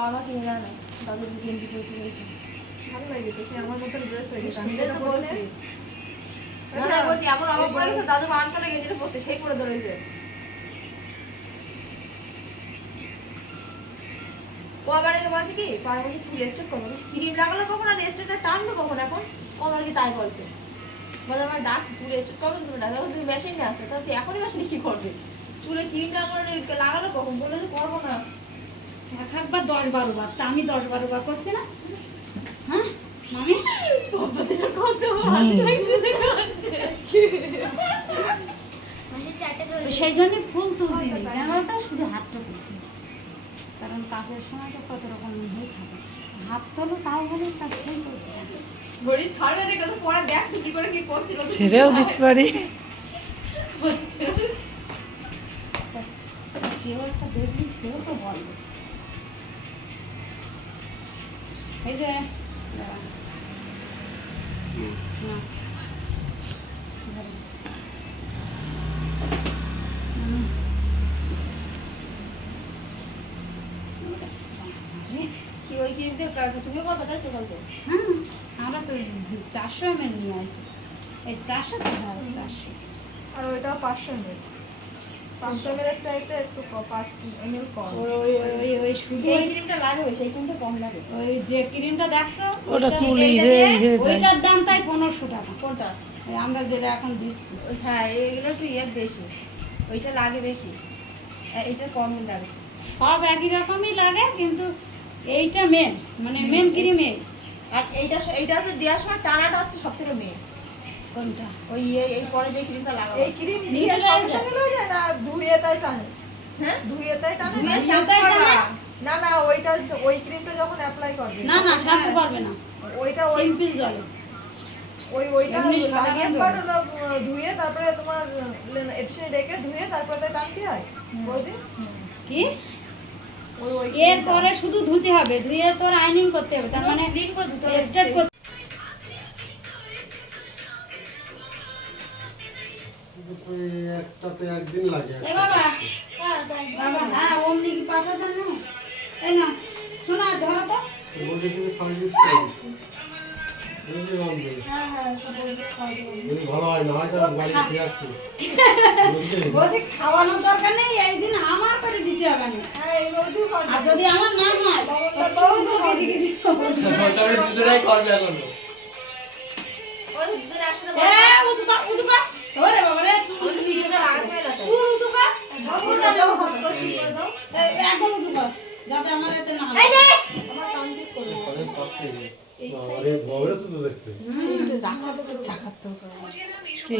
বাবা কিনে দেয় না দাদু গেঞ্জি ভালো লাগে দেখে আমার মতন ড্রেস হয়ে গেছে আমি যেটা তো বলছি বলছি না, না, বলছি আমার বাবা পরে গেছে দাদু আনকালে গেঞ্জিটা পরতে সেই পরে ধরেছে ও আবার বলছে কি করব ক্রিম লাগালো কখন আর টানবে কখন এখন? ও আবার কি তাই বলছে। বলে আমার ডাকছে চুলে স্ট্রেট করবে তুমি ডাকবে? তখন তুমি মেশিন নিয়ে আসতে এখনই মেশিন কি করবে? চুলে ক্রিম লাগানো লাগালো কখন? বলল যে করব না। এক একবার দশ বারো বার। তা আমি দশ বারো বার করছি না। হ্যাঁ? মামি ভালো লাগছে তো সেই জন্য ফুল তুলতে দিই কেন শুধু হাতটা তুলতে কারণ কাজের সময় তো কত রকম হয়ে থাকে। হাত তোলো তাও বলে তার ফুল তুলতে ছেড়েও দিতে পারি। কেউ একটা দেখবি সেও তো বলবে এই যে কি ওই ক্রিম দিয়ে তুমি তাই তো বলতো হ্যাঁ আমরা তো চারশো এম এল নিয়ে আসি। এই চারশো তো চারশো। আর ওইটাও পাঁচশো এমএল পাঁচশো এমএল এর চাইতে একটু কম। ওই ওই ওই ওই ওই শুধু ওই- ক্রিমটা লাগবে সেই ক্রিমটা কম লাগে। ওই যে ক্রিমটা দেখছ ওটা ওইটা- চুল এইটা দিয়ে- যায়। ওইটার দাম তাই পনেরোশো টাকা। কোনটা? আমরা যেটা এখন দিচ্ছি। হ্যাঁ এগুলো একটু ইয়ে বেশি। ওইটা লাগে বেশি। এটা কম লাগে। সব একই রকমই লাগে কিন্তু এইটা মেন মানে মেন ক্রিম এই। আর এইটা এইটা হচ্ছে দেওয়ার সময় টানাটা হচ্ছে সব থেকে মেন কোনটা? ওই এই- এই পরে যে ক্রিমটা লাগাবো। এই ক্রিম দিয়ে সঙ্গে সঙ্গে লয়ে যায় না ধুয়ে তাই টানে? হ্যাঁ? ধুয়ে তাই টানে ধুয়ে না? শ্যাম্পু তাই করবা। জানা? না না ওইটা ওই ক্রিমটা যখন অ্যাপ্লাই করবে। না না শ্যাম্পু করবে না। ওইটা ওই সিম্পল জলে। ওই ওইটা লাগিয়ে গন্ধ। একবার হলো আহ, ধুয়ে তারপরে তোমার রেখে ধুয়ে তারপরে তাই টানতে হয়। বৌদি? কি? ওই ওই এরপরে শুধু ধুতে হবে। ধুয়ে তোর আইনিং করতে হবে। তার মানে ক্লিন করে ধুতে হবে। স্টার্ট একটাতে একদিন লাগে এ বাবা বাবা হ্যাঁ অমনি কি পাঠাতে না? এই না শোনা ধরো তো। বলতে কিছু খাওয়া ইউজ করে বুঝলি বন্ধু? হ্যাঁ হ্যাঁ। ভালো হয় না হয়তো বাড়িতে ফিরে আসছি। বলছি খাওয়ানোর দরকার নেই এই দিন আমার করে দিতে হবে না। হ্যাঁ আর যদি আমার না হয়। দুজনেই করবে এখন। উঁচু কর উঁচু কর ওরে বাবা রে চুল না চুল উঁচু কর দাও, হাত করে দাও। একদম উঁচু কর যাতে আমার এতে না আমার করে কে?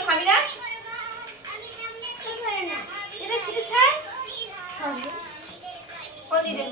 খাবি না? দিবেন